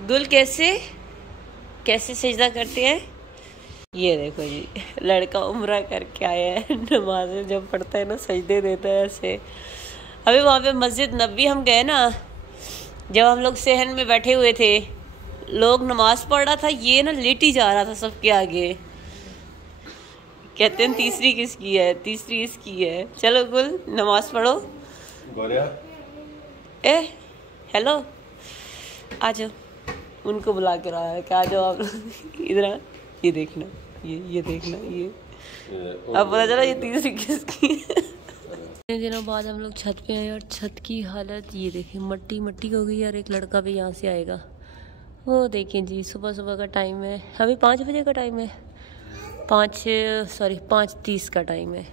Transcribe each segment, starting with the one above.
गुल कैसे कैसे सजदा करते हैं? ये देखो जी, लड़का उम्रा करके आया है, नमाज जब पढ़ता है ना सजदे देता है ऐसे। अभी वहाँ पे मस्जिद नबी हम गए ना, जब हम लोग सहन में बैठे हुए थे, लोग नमाज पढ़ रहा था, ये ना लेट ही जा रहा था सबके आगे। कहते हैं तीसरी किसकी है, तीसरी इसकी है। चलो गुल नमाज पढ़ो। ए हेलो, आ जाओ, उनको बुला के रहा है कि आ जाओ आप इधर। ये देखना, ये देखना, ये अब पता चला ये तीसरी किसकी है। इतने दिनों बाद हम लोग छत पे आए और छत की हालत ये देखें, मट्टी मट्टी हो गई। और एक लड़का भी यहाँ से आएगा, वो देखें जी। सुबह सुबह का टाइम है, अभी 5 बजे का टाइम है, 5:30 का टाइम है।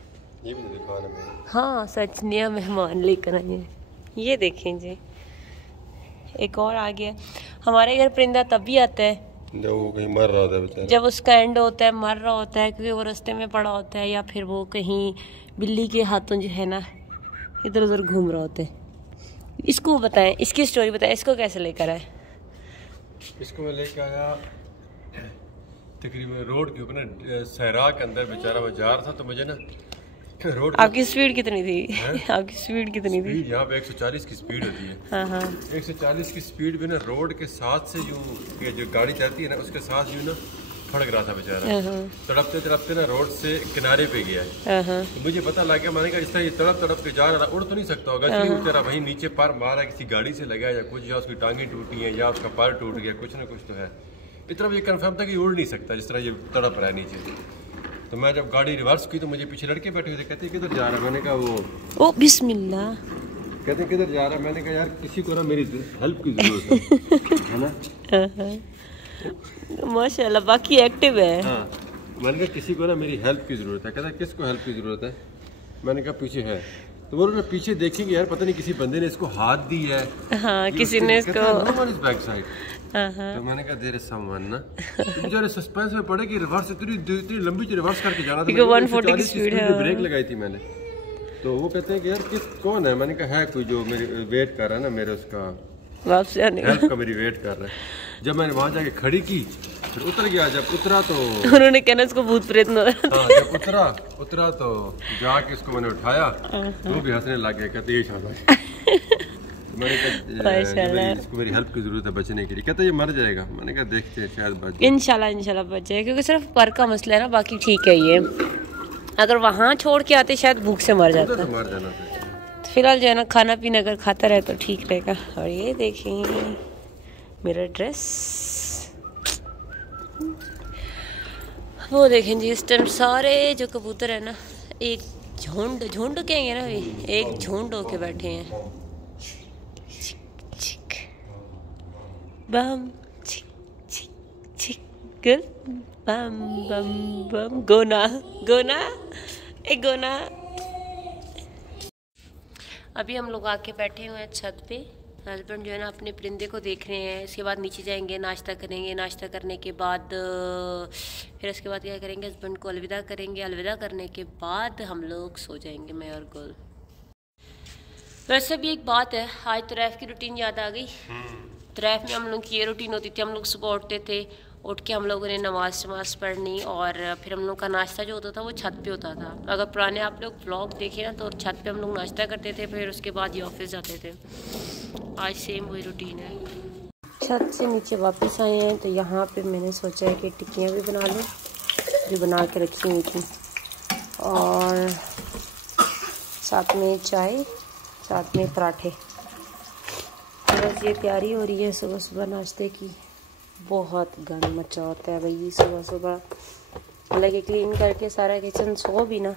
हाँ सच, नया मेहमान लेकर आए हैं। ये देखें जी, एक और आ गया। हमारे घर परिंदा तब भी आता है जब वो कहीं मर रहा होता है बेचारा, जब उसका एंड होता है, मर रहा होता है, क्योंकि वो रास्ते में पड़ा होता है, या फिर वो कहीं बिल्ली के हाथों जो है ना इधर उधर घूम रहा होता है। इसको बताएं, इसकी स्टोरी बताएं, इसको कैसे लेकर आए? इसको मैं लेकर आया तकरीबन रोड के ऊपर ना, सहरा के अंदर बेचारा मैं जा रहा था, तो मुझे ना रोड। आपकी स्पीड कितनी थी? आपकी स्पीड कितनी थी? यहाँ पे 140 की स्पीड होती है। हाँ हाँ, 140 की स्पीड पे ना रोड के साथ से यूं जो गाड़ी जाती है ना उसके साथ यूं ना फड़क रहा था बेचारा। तड़पते तड़पते ना रोड से किनारे पे गया है। तो मुझे पता लग गया, मैंने कहा इस तरह ये तड़प तड़प के जा रहा, उड़ तो नहीं सकता होगा, इसलिए बेचारा वहीं नीचे पैर मारा, किसी गाड़ी से लगा या कुछ, या उसकी टांगें टूटी हैं या उसका पैर टूट गया, कुछ ना कुछ तो है। इतना मुझे कंफर्म था कि उड़ नहीं सकता जिस तरह ये तड़प रहा है नीचे। तो मैं जब गाड़ी रिवर्स की तो मुझे पीछे लड़के बैठे हुए थे, कहते किधर जा रहा है? मैंने कहा वो ओ बिस्मिल्लाह, कहते किधर जा रहा है? मैंने कहा यार किसी को ना मेरी हेल्प की जरूरत है ना। माशाल्लाह, बाकी एक्टिव है। हाँ, मैंने कहा किसी को ना मेरी हेल्प की जरूरत है। कहता किसको हेल्प की जरूरत है? मैंने कहा पीछे है। तो वो ना पीछे देखेंगे यार, पता नहीं किसी बंदे ने इसको हाथ दी है। हाँ, किसी ने इसको। Back side. तो मैंने कहा देयर इज समवन ना। तो बेचारे सस्पेंस में पड़े कि रिवर्स इतनी लंबी रिवर्स करके जाना था, 140 की स्पीड है। ब्रेक लगाई थी मैंने। तो वो कहते हैं कि यार कौन है? मैंने कहा है कोई जो मेरी वेट कर रहा है ना, मेरे उसका वापस आने हेल्प का मेरी वेट कर रहा है। जब मैंने वहां जाके खड़ी की फिर उतर गया। जब उतरा तो उन्होंने कहना इसको भूत प्रेत न। हाँ, जब उतरा तो जाके इसको मैंने उठाया, वो भी हंसने लग गया, कहते ये शाबाश। मैंने कहा इसको मेरी हेल्प की जरूरत है बचने के लिए। कहता ये मर जाएगा। मैंने कहा देखते हैं शायद बच जाए। इंशाल्लाह बच जाए, क्योंकि सिर्फ पर का मसला है ना, बाकी ठीक है। ये अगर वहाँ छोड़ के आते शायद भूख से मर जाता। तो मर जाना तो फिलहाल जो है ना, खाना पीना अगर खाता रहे तो ठीक रहेगा। और ये देखें मेरा ड्रेस, वो देखें जी, इस टाइम सारे जो कबूतर है ना, एक झुंड कहेंगे ना, एक झुंड होके बैठे हैं। बम चिक चिक चिक, गुल बम बम बम, गोना गोना एक गोना। अभी हम लोग आके बैठे हुए हैं छत पे। हस्बैंड जो है ना अपने परिंदे को देख रहे हैं। इसके बाद नीचे जाएंगे, नाश्ता करेंगे। नाश्ता करने के बाद फिर इसके बाद क्या करेंगे, हस्बैंड को अलविदा करेंगे। अलविदा करने के बाद हम लोग सो जाएंगे, मैं और गुल। वैसे भी एक बात है, आज तो रैफ की रूटीन याद आ गई। रैफ में हम लोग की ये रूटीन होती थी, हम लोग सुबह उठते थे, उठ के हम लोगों ने नमाज पढ़नी, और फिर हम लोग का नाश्ता जो होता था वो छत पे होता था। अगर पुराने आप लोग व्लॉग देखें ना, तो छत पे हम लोग नाश्ता करते थे, फिर उसके बाद ये ऑफिस जाते थे। आज सेम वही रूटीन है। छत से नीचे वापस आए हैं, तो यहाँ पे मैंने सोचा है कि टिक्कियाँ भी बना लूँ, जो बना के रखी हुई थी, और साथ में चाय, साथ में पराठे। बस ये तैयारी हो रही है सुबह सुबह नाश्ते की। बहुत गंद मचा होता है भाई सुबह सुबह, हालांकि क्लीन करके सारा किचन सो भी ना,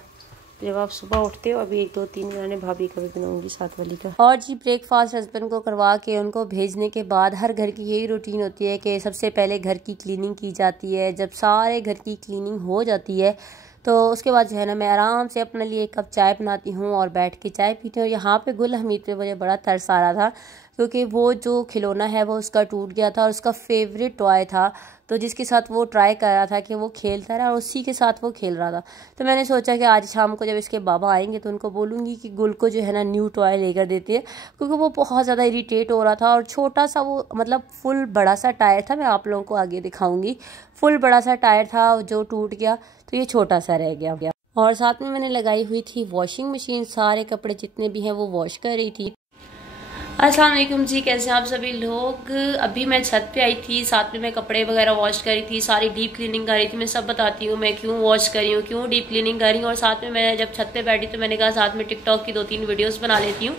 जब आप सुबह उठते हो। अभी 1 2 3 गाने भाभी का भी बनाऊंगी, साथ वाली का। और जी ब्रेकफास्ट हस्बैंड को करवा के उनको भेजने के बाद हर घर की यही रूटीन होती है कि सबसे पहले घर की क्लीनिंग की जाती है। जब सारे घर की क्लीनिंग हो जाती है तो उसके बाद जो है ना, मैं आराम से अपने लिए 1 कप चाय बनाती हूँ और बैठ के चाय पीती हूँ। यहाँ पे गुल हमीद पे मुझे बड़ा तरस आ रहा था, क्योंकि वो जो खिलौना है वो उसका टूट गया था और उसका फेवरेट टॉय था, तो जिसके साथ वो ट्राई कर रहा था कि वो खेलता रहा और उसी के साथ वो खेल रहा था। तो मैंने सोचा कि आज शाम को जब इसके बाबा आएंगे तो उनको बोलूँगी कि गुल को जो है ना न्यू टॉय लेकर देती है, क्योंकि वो बहुत ज़्यादा इरिटेट हो रहा था। और छोटा सा वो मतलब फुल बड़ा सा टायर था, मैं आप लोगों को आगे दिखाऊंगी। फुल बड़ा सा टायर था जो टूट गया, तो ये छोटा सा रह गया। और साथ में मैंने लगाई हुई थी वॉशिंग मशीन, सारे कपड़े जितने भी हैं वो वॉश कर रही थी। अस्सलाम वालेकुम जी, कैसे हैं आप सभी लोग। अभी मैं छत पे आई थी, साथ में मैं कपड़े वगैरह वॉश करी थी, सारी डीप क्लीनिंग कर रही थी। मैं सब बताती हूँ मैं क्यों वॉश करी हूँ, क्यों डीप क्लीनिंग कर रही हूँ। और साथ में मैं जब छत पे बैठी तो मैंने कहा साथ में टिकटॉक की 2-3 वीडियोस बना लेती हूँ।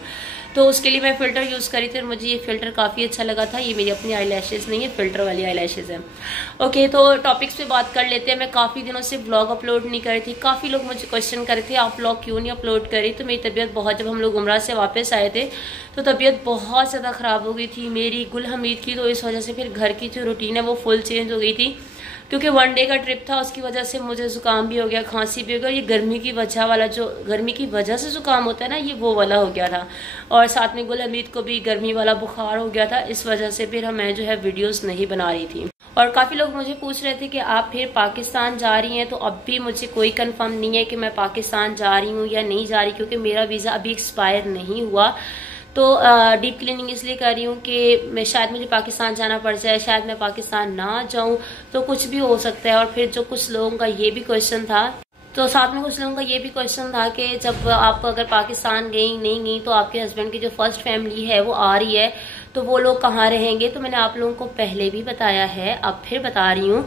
तो उसके लिए मैं फ़िल्टर यूज़ करी थी और मुझे ये फ़िल्टर काफ़ी अच्छा लगा था। ये मेरी अपनी आई लैशेज़ नहीं है, फ़िल्टर वाली आई लैशेज़ है। ओके, तो टॉपिक्स पे बात कर लेते हैं। मैं काफ़ी दिनों से व्लॉग अपलोड नहीं कर रही थी। काफ़ी लोग मुझे क्वेश्चन कर रहे थे आप व्लॉग क्यों नहीं अपलोड करी। तो मेरी तबीयत बहुत, जब हम लोग उम्रा से वापस आए थे तो तबीयत बहुत ज़्यादा ख़राब हो गई थी मेरी, गुल हमीद की। तो इस वजह से फिर घर की जो रूटीन है वो फुल चेंज हो गई थी, क्योंकि 1 डे का ट्रिप था। उसकी वजह से मुझे ज़ुकाम भी हो गया, खांसी भी हो गया। ये गर्मी की वजह वाला, जो गर्मी की वजह से ज़ुकाम होता है ना, ये वो वाला हो गया था। और साथ में गुल हमीद को भी गर्मी वाला बुखार हो गया था। इस वजह से फिर मैं जो है वीडियोस नहीं बना रही थी। और काफ़ी लोग मुझे पूछ रहे थे कि आप फिर पाकिस्तान जा रही हैं। तो अब भी मुझे कोई कंफर्म नहीं है कि मैं पाकिस्तान जा रही हूँ या नहीं जा रही, क्योंकि मेरा वीज़ा अभी एक्सपायर नहीं हुआ। तो डीप क्लीनिंग इसलिए कर रही हूँ कि शायद मुझे पाकिस्तान जाना पड़ जाए, शायद मैं पाकिस्तान ना जाऊँ, तो कुछ भी हो सकता है। और फिर जो कुछ लोगों का ये भी क्वेश्चन था, तो साथ में कुछ लोगों का ये भी क्वेश्चन था कि जब आप अगर पाकिस्तान गई नहीं गई तो आपके हस्बैंड की जो फर्स्ट फैमिली है वो आ रही है, तो वो लोग कहाँ रहेंगे। तो मैंने आप लोगों को पहले भी बताया है, अब फिर बता रही हूँ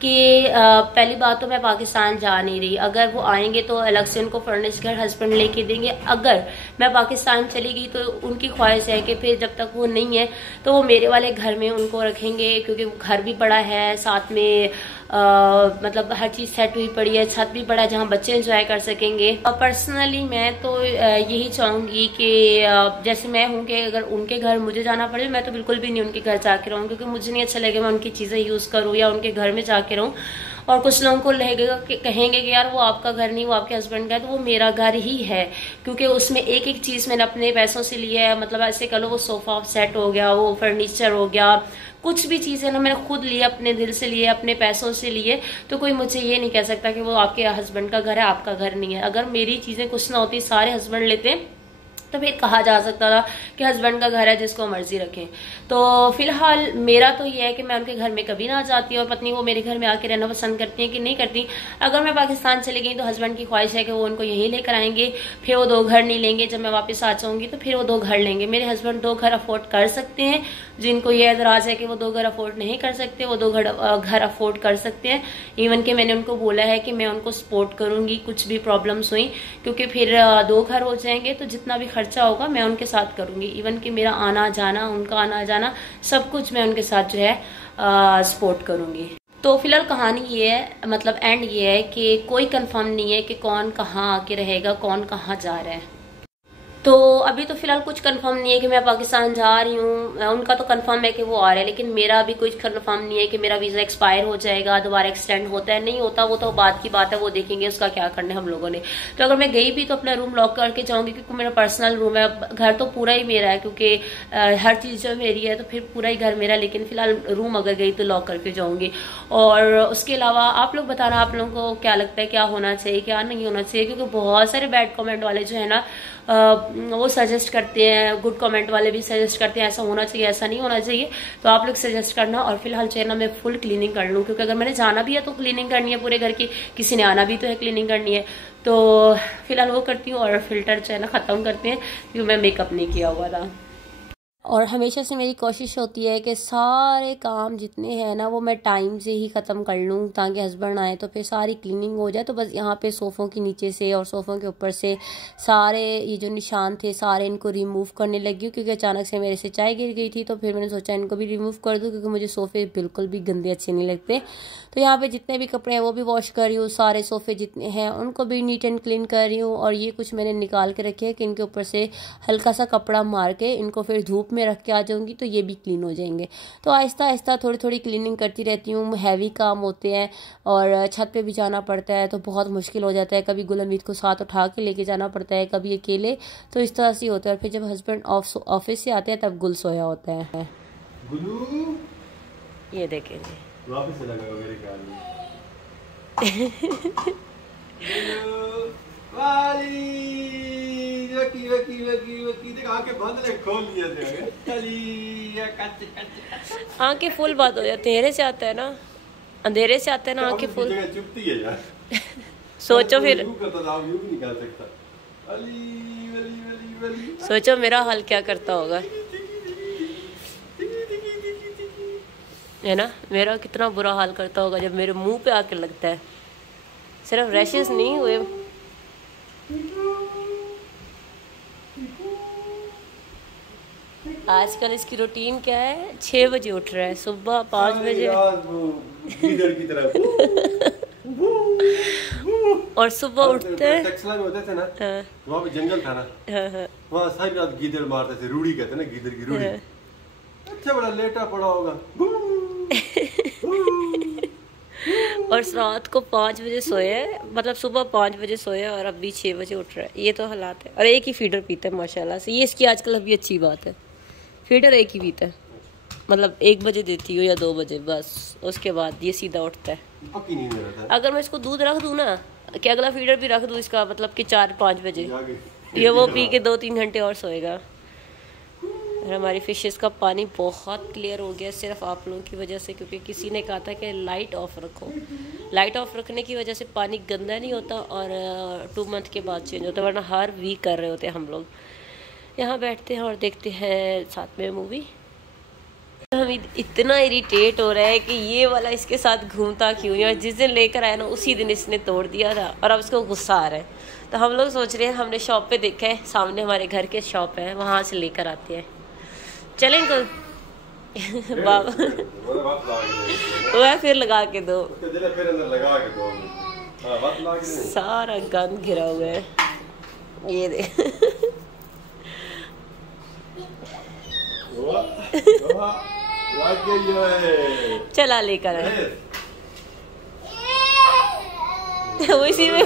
कि पहली बात तो मैं पाकिस्तान जा नहीं रही। अगर वो आएंगे तो अलग से उनको फर्निश घर हस्बैंड लेके देंगे। अगर मैं पाकिस्तान चली गई तो उनकी ख्वाहिश है कि फिर जब तक वो नहीं है तो वो मेरे वाले घर में उनको रखेंगे, क्योंकि वो घर भी बड़ा है, साथ में मतलब हर चीज सेट हुई पड़ी है, छत भी बड़ा है जहाँ बच्चे एंजॉय कर सकेंगे। पर्सनली मैं तो यही चाहूंगी कि जैसे मैं हूँ कि अगर उनके घर मुझे जाना पड़े, मैं तो बिल्कुल भी नहीं उनके घर जाके रहूँ, क्योंकि मुझे नहीं अच्छा लगेगा मैं उनकी चीजें यूज करूँ या उनके घर में जाके रहूँ। और कुछ लोगों को लगेगा कि कहेंगे कि यार वो आपका घर नहीं, वो आपके हस्बैंड का है। तो वो मेरा घर ही है, क्योंकि उसमें एक एक चीज मैंने अपने पैसों से लिया है। मतलब ऐसे कह लो, वो सोफा सेट हो गया, वो फर्नीचर हो गया, कुछ भी चीजें ना मैंने खुद लिए, अपने दिल से लिए, अपने पैसों से लिए। तो कोई मुझे ये नहीं कह सकता कि वो आपके हस्बैंड का घर है, आपका घर नहीं है। अगर मेरी चीजें कुछ ना होती, सारे हस्बैंड लेते, तो फिर कहा जा सकता था कि हस्बैंड का घर है जिसको मर्जी रखें। तो फिलहाल मेरा तो ये है कि मैं उनके घर में कभी ना जाती, और पत्नी वो मेरे घर में आके रहना पसंद करती है कि नहीं करती। अगर मैं पाकिस्तान चली गई तो हस्बैंड की ख्वाहिश है कि वो उनको यहीं लेकर आएंगे, फिर वो 2 घर नहीं लेंगे। जब मैं वापस आ जाऊंगी तो फिर वो 2 घर लेंगे। मेरे हस्बैंड 2 घर अफोर्ड कर सकते हैं। जिनको ये एतराज है कि वो 2 घर अफोर्ड नहीं कर सकते, वो 2 घर अफोर्ड कर सकते हैं। इवन कि मैंने उनको बोला है कि मैं उनको सपोर्ट करूंगी कुछ भी प्रॉब्लम्स हुई, क्योंकि फिर 2 घर हो जाएंगे तो जितना भी खर्चा होगा मैं उनके साथ करूंगी। इवन कि मेरा आना जाना, उनका आना जाना, सब कुछ मैं उनके साथ जो है सपोर्ट करूंगी। तो फिलहाल कहानी ये है, मतलब एंड ये है कि कोई कंफर्म नहीं है कि कौन कहाँ आके रहेगा, कौन कहाँ जा रहा है। तो अभी तो फिलहाल कुछ कंफर्म नहीं है कि मैं पाकिस्तान जा रही हूँ। उनका तो कंफर्म है कि वो आ रहे हैं, लेकिन मेरा अभी कुछ कंफर्म नहीं है कि मेरा वीजा एक्सपायर हो जाएगा, दोबारा एक्सटेंड होता है नहीं होता, वो तो बात की बात है, वो देखेंगे उसका क्या करना है हम लोगों ने। तो अगर मैं गई भी तो अपना रूम लॉक करके जाऊंगी, क्योंकि मेरा पर्सनल रूम है। घर तो पूरा ही मेरा है, क्योंकि हर चीज जो मेरी है, तो फिर पूरा ही घर मेरा। लेकिन फिलहाल रूम अगर गई तो लॉक करके जाऊंगी। और उसके अलावा आप लोग बताना, आप लोगों को क्या लगता है, क्या होना चाहिए क्या नहीं होना चाहिए। क्योंकि बहुत सारे बैड कमेंट वाले जो है ना वो सजेस्ट करते हैं, गुड कमेंट वाले भी सजेस्ट करते हैं ऐसा होना चाहिए, ऐसा नहीं होना चाहिए। तो आप लोग सजेस्ट करना। और फिलहाल जो है ना मैं फुल क्लीनिंग कर लूँ, क्योंकि अगर मैंने जाना भी है तो क्लीनिंग करनी है पूरे घर की, किसी ने आना भी तो है, क्लीनिंग करनी है। तो फिलहाल वो करती हूँ। और फिल्टर जो है ना खत्म करते हैं, क्योंकि मैं मेकअप नहीं किया हुआ था। और हमेशा से मेरी कोशिश होती है कि सारे काम जितने हैं ना वो मैं टाइम से ही ख़त्म कर लूँ, ताकि हस्बैंड आए तो फिर सारी क्लीनिंग हो जाए। तो बस यहाँ पे सोफ़ों के नीचे से और सोफ़ों के ऊपर से सारे ये जो निशान थे सारे इनको रिमूव करने लगी हूँ, क्योंकि अचानक से मेरे से चाय गिर गई थी। तो फिर मैंने सोचा इनको भी रिमूव कर दूँ, क्योंकि मुझे सोफ़े बिल्कुल भी गंदे अच्छे नहीं लगते। तो यहाँ पर जितने भी कपड़े हैं वो भी वॉश कर रही हूँ, सारे सोफ़े जितने हैं उनको भी नीट एंड क्लीन कर रही हूँ। और ये कुछ मैंने निकाल के रखे हैं कि इनके ऊपर से हल्का सा कपड़ा मार के इनको फिर धूप में रख के आ जाऊंगी तो ये भी क्लीन हो जाएंगे। तो आहिस्ता आहिस्ता थोड़ी थोड़ी क्लीनिंग करती रहती हूँ। हैवी काम होते हैं और छत पे भी जाना पड़ता है तो बहुत मुश्किल हो जाता है। कभी गुलनवीत को साथ उठा के लेके जाना पड़ता है, कभी अकेले, तो इस तरह से होता है। फिर जब हस्बैंड ऑफिस से आते हैं तब गुल सोया होता है। ये देखें वापस से लगा मेरे ख्याल में। आंखें फुल बात हो जाती है, अंधेरे से आता है ना, अंधेरे से आता है ना आंखें फुल। चुपती है यार। सोचो फिर, सोचो मेरा हाल क्या करता होगा, है ना, मेरा कितना बुरा हाल करता होगा जब मेरे मुंह पे आके लगता है। सिर्फ रैशेस नहीं हुए, आजकल इसकी रूटीन क्या है, 6 बजे उठ रहा है, सुबह 5 बजे की तरफ। और सुबह उठते हैं, टक्सला में होते थे ना, वहाँ पे जंगल था ना, वहाँ सारी रात गीदड़ मारते थे, रूड़ी कहते ना, गीदड़ की रूड़ी। अच्छा बड़ा लेटा पड़ा होगा। और रात को 5 बजे सोए, मतलब सुबह 5 बजे सोए और अभी 6 बजे उठ रहा है। ये तो हालात है। और एक ही फीडर पीता है माशाल्लाह से, ये इसकी आजकल अभी अच्छी बात है, फीडर एक ही पीता है, मतलब 1 बजे देती हूँ या 2 बजे, बस उसके बाद ये सीधा उठता है। अगर मैं इसको दूध रख दूँ ना, कि अगला फीडर भी रख दूँ इसका, मतलब कि 4-5 बजे, ये वो पी के 2-3 घंटे और सोएगा। और हमारी फिशेस का पानी बहुत क्लियर हो गया सिर्फ आप लोगों की वजह से, क्योंकि किसी ने कहा था कि लाइट ऑफ रखो। लाइट ऑफ रखने की वजह से पानी गंदा नहीं होता और 2 मंथ के बाद चेंज होता है, वरना हर वीक कर रहे होते हैं हम लोग। यहाँ बैठते हैं और देखते हैं साथ में मूवी। हम इतना इरिटेट हो रहा है कि ये वाला इसके साथ घूमता क्यों है, और जिस दिन लेकर आया ना उसी दिन इसने तोड़ दिया था और अब उसको गुस्सा आ रहा है। तो हम लोग सोच रहे हैं, हमने शॉप पे देखा है, सामने हमारे घर के शॉप है, वहाँ से लेकर आते हैं। चलें तो बाबा वह फिर लगा के दो, सारा गंद घिरा हुआ है, ये दे। चला लेकर आए उसी में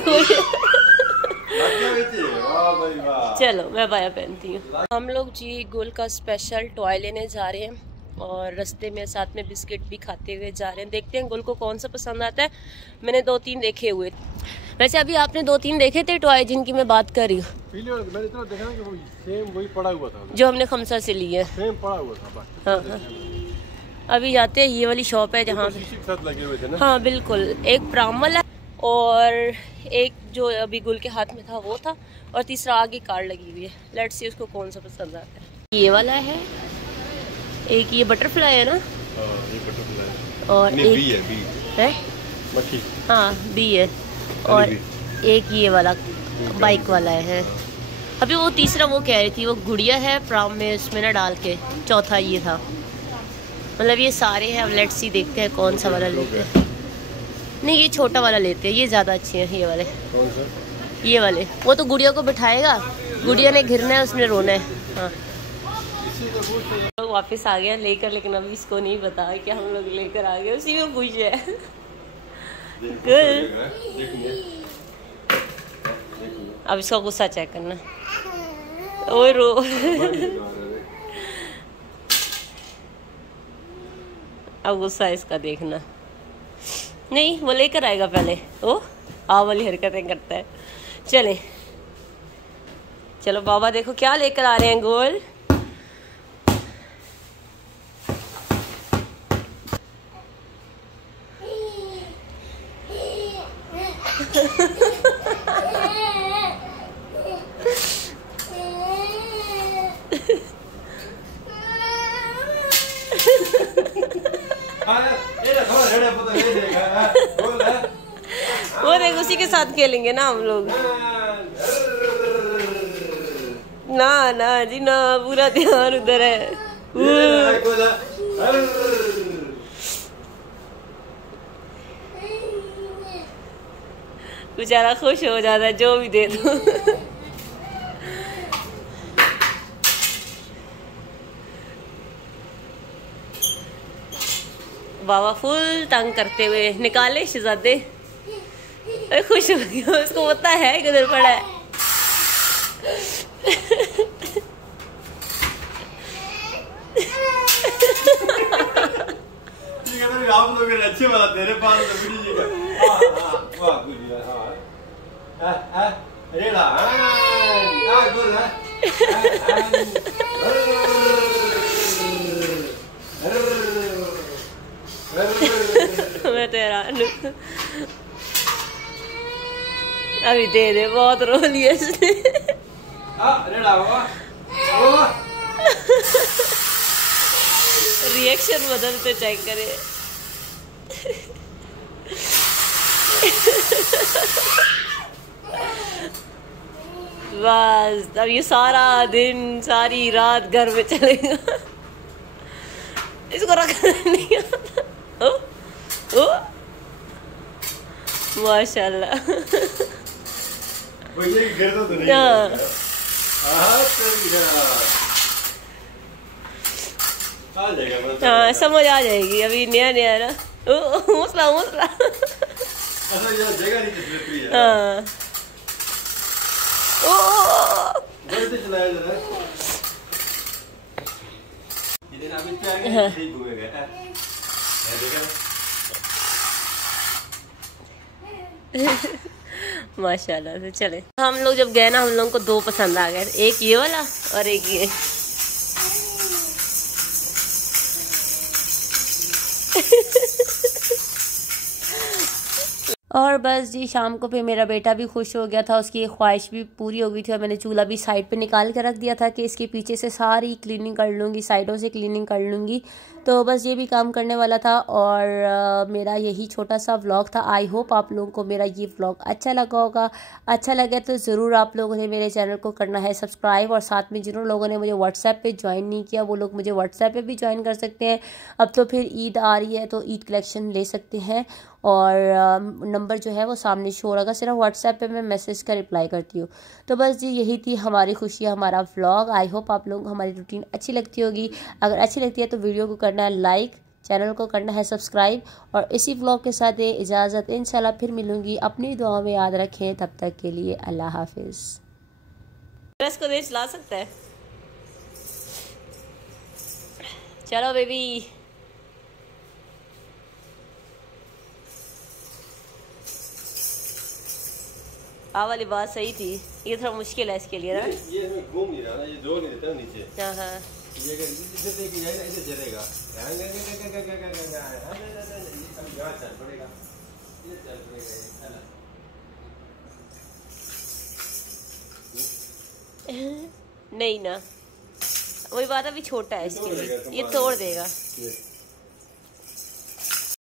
चलो मैं बाया पहनती हूँ। हम लोग जी गुल का स्पेशल टॉय लेने जा रहे हैं और रास्ते में साथ में बिस्किट भी खाते हुए जा रहे हैं। देखते हैं गुल को कौन सा पसंद आता है। मैंने 2-3 देखे हुए, वैसे अभी आपने 2-3 देखे थे टॉय जिनकी मैं बात कर रही हूँ, मैंने इतना देखा कि वो सेम वही पड़ा हुआ था जो हमने खमसा से लिए, सेम पड़ा हुआ था। हाँ, अभी जाते हैं, ये वाली शॉप है जहाँ साथ लगे हुए थे ना। हाँ बिल्कुल, एक प्रामल है और एक जो अभी गुल के हाथ में था वो था, और तीसरा आगे कार लगी हुई है। लेट्स सी उसको कौन सा पसंद आता है। ये वाला है, एक ये बटरफ्लाई है ना, ये बटरफ्लाई और एक बी है, बी है मक्खी, हाँ बी है, और एक ये वाला बाइक वाला है। अभी वो तीसरा वो कह रही थी, वो गुड़िया है प्राम में उसमें ना डाल के, चौथा ये था। मतलब ये सारे हैं, अब लेट्स सी देखते हैं कौन सा वाला लेते हैं। नहीं ये छोटा वाला लेते हैं, ये ज़्यादा अच्छे हैं ये वाले। कौन सा? ये वाले, वो तो गुड़िया को बिठाएगा, गुड़िया ने घिरना है, उसने रोना है। हाँ लोग वापस आ गए लेकर, लेकिन अभी इसको नहीं पता कि हम लोग लेकर आ गए, उसी में खुश है। अब इसका गुस्सा चेक करना, ओ रो अब गुस्सा इसका देखना। नहीं वो लेकर आएगा पहले, ओ आ वाली हरकतें करता है। चले चलो बाबा देखो क्या लेकर आ रहे हैं गोल। वो देख उसी के साथ खेलेंगे ना हम लोग। ना ना जी ना, पूरा ध्यान उधर है। बेचारा खुश हो जाता है जो भी दे दो। बाबा फुल तंग करते हुए निकाले शहजादे। खुश हो गया, उसको पता है किधर पड़ा है। आप लोग अच्छे वाला तेरे पास जी का वाह गुड़िया हां रेड़ा गुड मैं तेरा अभी दे दे, बहुत रो लिया इसने। रेड़ा बाबा रिएक्शन बदलते चेक करे। बस अब ये सारा दिन सारी रात घर में चलेगा, इसको रखना नहीं आता। ओ ओ माशाल्लाह। हाँ समझ आ जाएगी, अभी नया नया ना। हौसला हौसला। हाँ माशाल्लाह से चले। हम लोग जब गए ना, हम लोगों को 2 पसंद आ गए, एक ये वाला और एक ये। और बस जी शाम को फिर मेरा बेटा भी खुश हो गया था, उसकी एक ख्वाहिश भी पूरी हो गई थी। और मैंने चूल्हा भी साइड पे निकाल के रख दिया था कि इसके पीछे से सारी क्लीनिंग कर लूँगी, साइडों से क्लीनिंग कर लूँगी। तो बस ये भी काम करने वाला था। और मेरा यही छोटा सा व्लॉग था। आई होप आप लोगों को मेरा ये व्लॉग अच्छा लगा होगा। अच्छा लगे तो ज़रूर आप लोगों ने मेरे चैनल को करना है सब्सक्राइब। और साथ में जिन लोगों ने मुझे व्हाट्सएप पे ज्वाइन नहीं किया, वो लोग मुझे व्हाट्सएप पे भी ज्वाइन कर सकते हैं। अब तो फिर ईद आ रही है, तो ईद कलेक्शन ले सकते हैं। और नंबर जो है वो सामने शो होगा, सिर्फ व्हाट्सएप पे मैं मैसेज का रिप्लाई करती हूँ। तो बस जी यही थी हमारी खुशी, हमारा व्लॉग। आई होप आप लोगों को हमारी रूटीन अच्छी लगती होगी। अगर अच्छी लगती है तो वीडियो को करना है लाइक, चैनल को करना है सब्सक्राइब। और इसी व्लॉग के साथ इजाज़त, इंशाल्लाह फिर मिलूंगी। अपनी दुआ में याद रखें, तब तक के लिए अल्लाह हाफिज़। ड्रेस को देख ला सकता है। चलो बेबी, आ वाली बात सही थी। ये थोड़ा मुश्किल है इसके लिए ना, ये घूम नहीं रहा ना, ये जोर नहीं देता नीचे। हाँ हाँ ये इधर देखिए जाएगा, इधर चलेगा। चल पड़ेगा, चल पड़ेगा। नहीं ना, वही बात अभी छोटा है इसके लिए, ये तोड़ देगा।